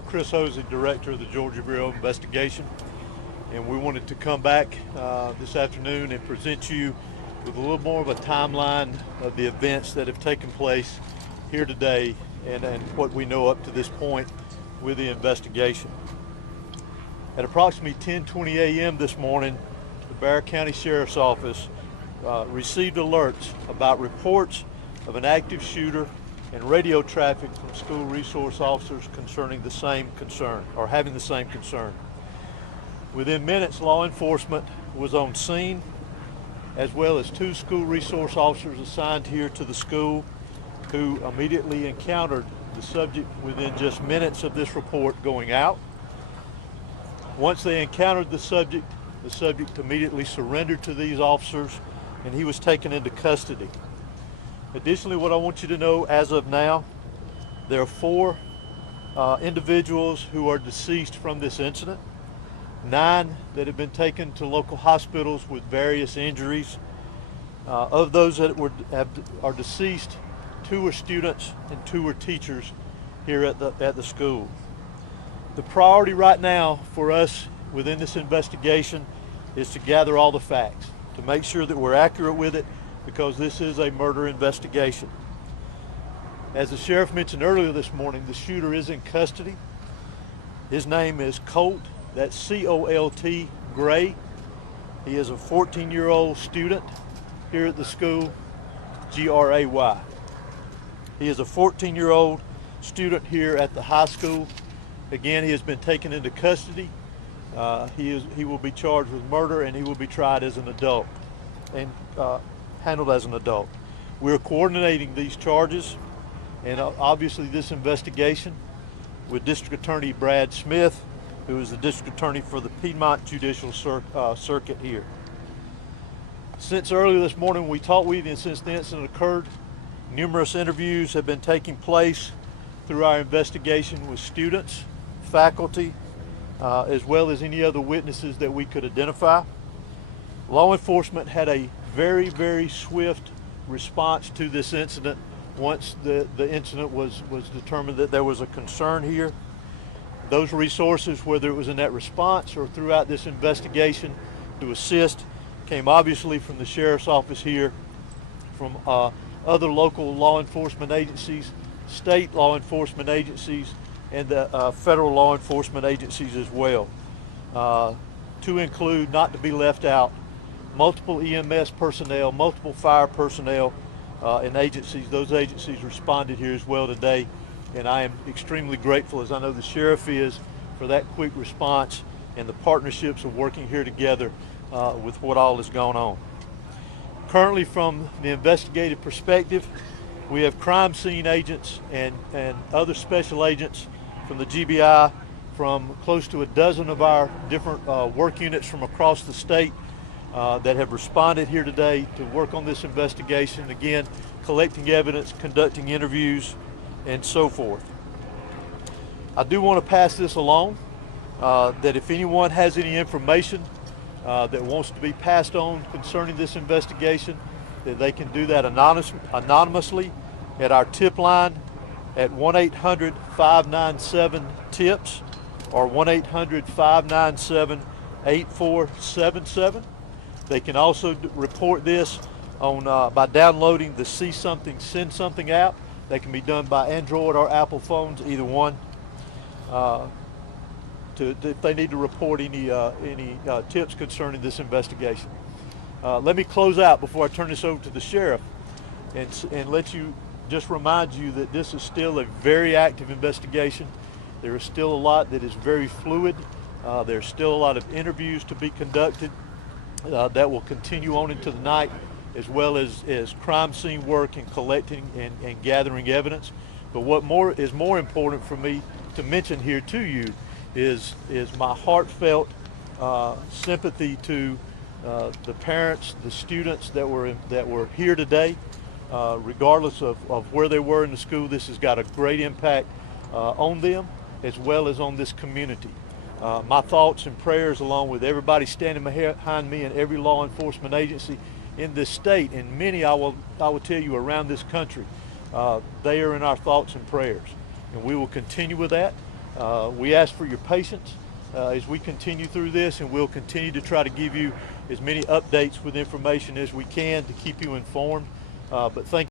Chris Hosey, Director of the Georgia Bureau of Investigation, and we wanted to come back this afternoon and present you with a little more of a timeline of the events that have taken place here today and what we know up to this point with the investigation. At approximately 10:20 a.m. this morning, the Bexar County Sheriff's Office received alerts about reports of an active shooter and radio traffic from school resource officers concerning the same concern, or having the same concern. Within minutes, law enforcement was on scene, as well as 2 school resource officers assigned here to the school who immediately encountered the subject within just minutes of this report going out. Once they encountered the subject immediately surrendered to these officers and he was taken into custody. Additionally, what I want you to know as of now, there are 4 individuals who are deceased from this incident, 9 that have been taken to local hospitals with various injuries. Of those that are deceased, 2 were students and 2 were teachers here at the school. The priority right now for us within this investigation is to gather all the facts, to make sure that we're accurate with it, because this is a murder investigation. As the sheriff mentioned earlier this morning, the shooter is in custody. His name is Colt, that's C-O-L-T, Gray. He is a 14-year-old student here at the school, G-R-A-Y. He is a 14-year-old student here at the high school. Again, he has been taken into custody. He will be charged with murder and he will be tried as an adult and handled as an adult. We're coordinating these charges and obviously this investigation with District Attorney Brad Smith, who is the District Attorney for the Piedmont Judicial Circuit here. Since earlier this morning we talked with you and since the incident occurred, numerous interviews have been taking place through our investigation with students, faculty, as well as any other witnesses that we could identify. Law enforcement had a very, very swift response to this incident once the incident was determined that there was a concern here. Those resources, whether it was in that response or throughout this investigation to assist, came obviously from the Sheriff's Office here, from other local law enforcement agencies, state law enforcement agencies, and the federal law enforcement agencies as well. To include, not to be left out, multiple EMS personnel, multiple fire personnel and agencies. Those agencies responded here as well today, and I am extremely grateful, as I know the sheriff is, for that quick response and the partnerships of working here together with what all has gone on. Currently, from the investigative perspective, we have crime scene agents and other special agents from the GBI, from close to a dozen of our different work units from across the state that have responded here today to work on this investigation, again, collecting evidence, conducting interviews, and so forth. I do want to pass this along, that if anyone has any information that wants to be passed on concerning this investigation, that they can do that anonymously at our tip line at 1-800-597-TIPS or 1-800-597-8477. They can also report this on by downloading the See Something, Send Something app. That can be done by Android or Apple phones, either one, if they need to report any tips concerning this investigation. Let me close out before I turn this over to the sheriff and just remind you that this is still a very active investigation. There is still a lot that is very fluid. There's still a lot of interviews to be conducted that will continue on into the night, as well as crime scene work and collecting and gathering evidence. But what is more important for me to mention here to you is my heartfelt sympathy to the parents, the students that were here today. Regardless of where they were in the school, this has got a great impact on them as well as on this community. My thoughts and prayers, along with everybody standing behind me and every law enforcement agency in this state, and many I will tell you around this country, they are in our thoughts and prayers, and we will continue with that. We ask for your patience as we continue through this, and we'll continue to try to give you as many updates with information as we can to keep you informed. But thank